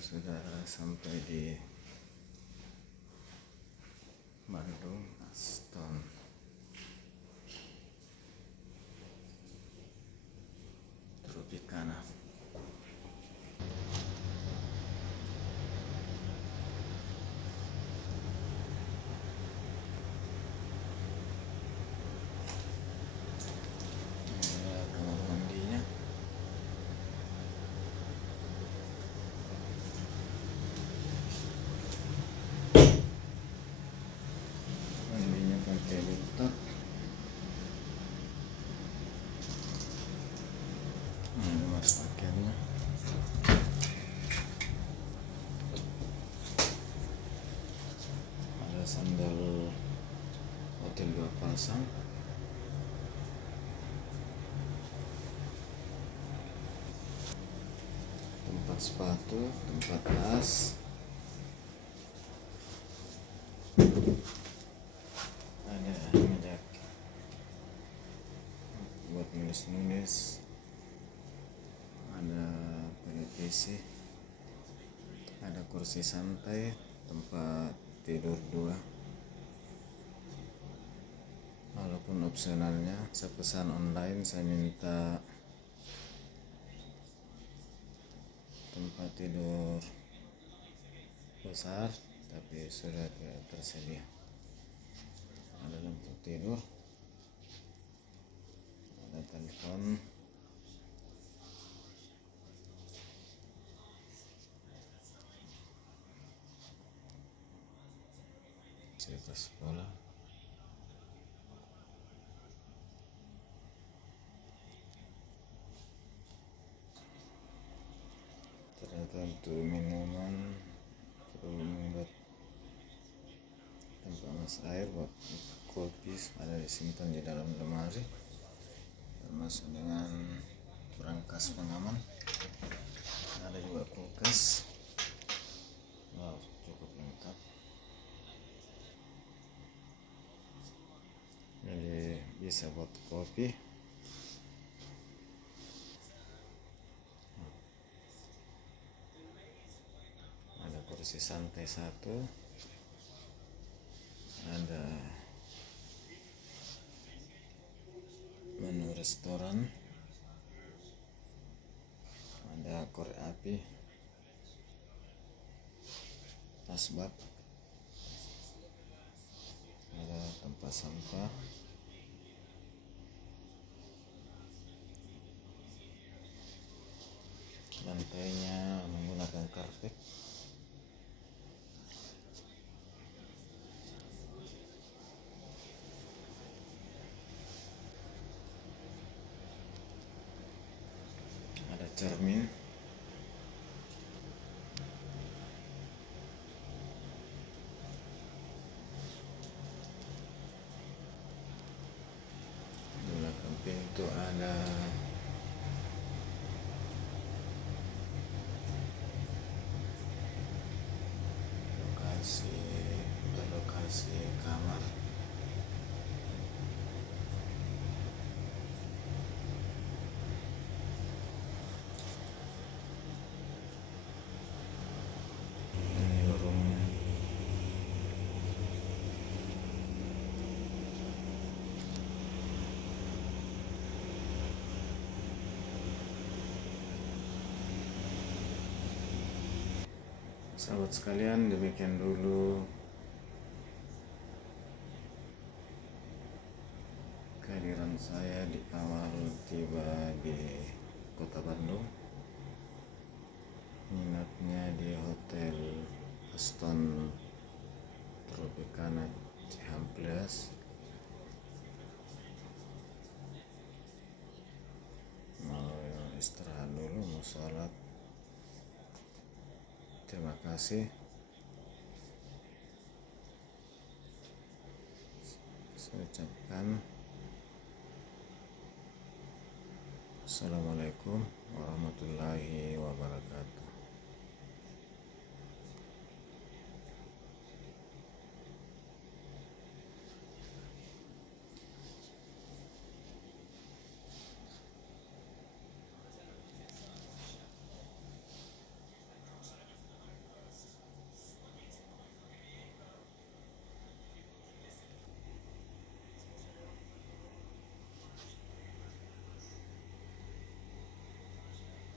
kita sudah sampai di Bandung Aston Tropicana. Ini kamar mandinya. Mandinya pakai bathtub. Ini mas pakaiannya. Ada sandal hotel 2 pasang. Tempat sepatu, tempat tas. Ada meja buat nulis-nulis. Ada televisi. Ada kursi santai, tempat tidur 2. Walaupun opsionalnya saya pesan online, saya minta tempat tidur besar, tapi sudah tidak tersedia. Ada lampu tidur, ada telepon, cerita sekolah. Ternyata untuk minuman perlu membuat tempat mas air buat kopi, ada disimpan di dalam lemari, termasuk dengan berangkas pengaman. Ada juga kulkas. Wow, cukup lengkap. Jadi bisa buat kopi. Ada kursi santai 1. Ada menu restoran. Ada korek api, asbak, ada tempat sampah, lantainya menggunakan karpet. Ada cermin. Di belakang pintu ada lokasi kamar. Ini lorongnya. Sahabat sekalian, demikian dulu kehadiran saya di awal tiba di kota Bandung. Minatnya di Hotel Aston Tropicana Cihampelas. Mau istirahat dulu, mau sholat. Terima kasih. Saya ucapkan Assalamualaikum warahmatullahi wabarakatuh.